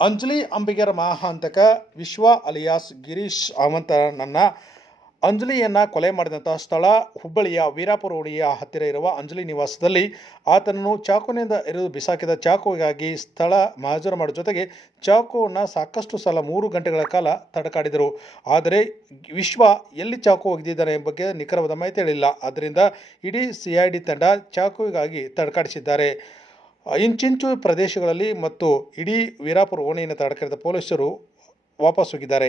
ಅಂಜಲಿ ಅಂಬಿಗರ ಮಹಾಂತಕ ವಿಶ್ವ ಅಲಿಯಾಸ್ ಗಿರೀಶ್ ಅವಂತನನ್ನ ಅಂಜಲಿಯನ್ನ ಕೊಲೆ ಮಾಡಿದಂಥ ಸ್ಥಳ ಹುಬ್ಬಳ್ಳಿಯ ವೀರಾಪುರ ಓಣಿಯ ಹತ್ತಿರ ಇರುವ ಅಂಜಲಿ ನಿವಾಸದಲ್ಲಿ ಆತನನ್ನು ಚಾಕುನಿಂದ ಇರಿದು ಬಿಸಾಕಿದ ಚಾಕುವಿಗಾಗಿ ಸ್ಥಳ ಮಹಜರು ಮಾಡೋ ಜೊತೆಗೆ ಚಾಕುವನ್ನು ಸಾಕಷ್ಟು ಸಲ ಮೂರು ಗಂಟೆಗಳ ಕಾಲ ತಡಕಾಡಿದರು. ಆದರೆ ವಿಶ್ವ ಎಲ್ಲಿ ಚಾಕು ಒಗೆದಿದ್ದಾನೆ ಎಂಬ ಬಗ್ಗೆ ನಿಖರವಾದ ಮಾಹಿತಿ ಹೇಳಿಲ್ಲ. ಆದ್ದರಿಂದ ಇಡೀ ಸಿ ತಂಡ ಚಾಕುವಿಗಾಗಿ ತಡಕಾಡಿಸಿದ್ದಾರೆ. ಇಂಚಿಂಚು ಪ್ರದೇಶಗಳಲ್ಲಿ ಮತ್ತು ಇಡೀ ವೀರಾಪುರ ಓಣಿಯನ್ನು ತಡಕರಿದ ಪೊಲೀಸರು ವಾಪಸ್ ಹೋಗಿದ್ದಾರೆ.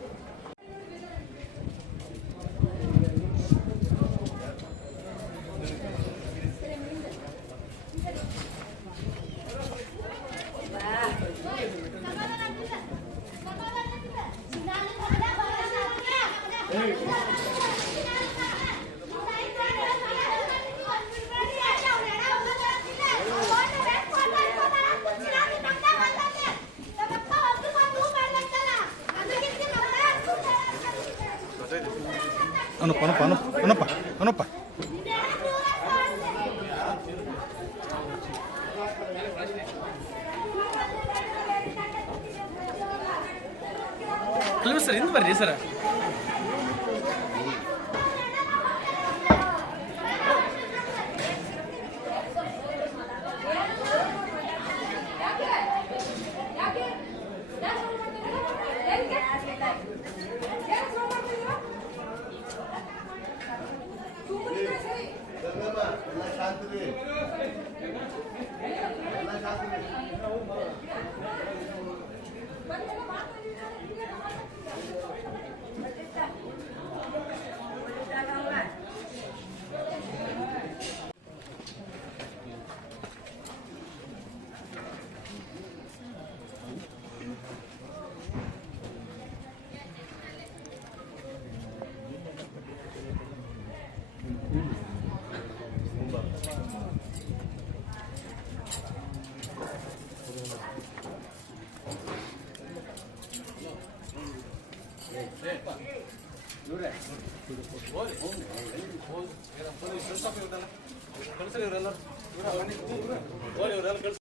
ಅನಪ್ಪ ಅನಪ್ಪ ಅನಪ್ಪ ಅನಪ್ಪ ಅನಪ್ಪ. ಸರ್ ಹಿಂದೆ ಬರ್ರಿ ಸರ್. छात्र छात्र ಹೋಗಿ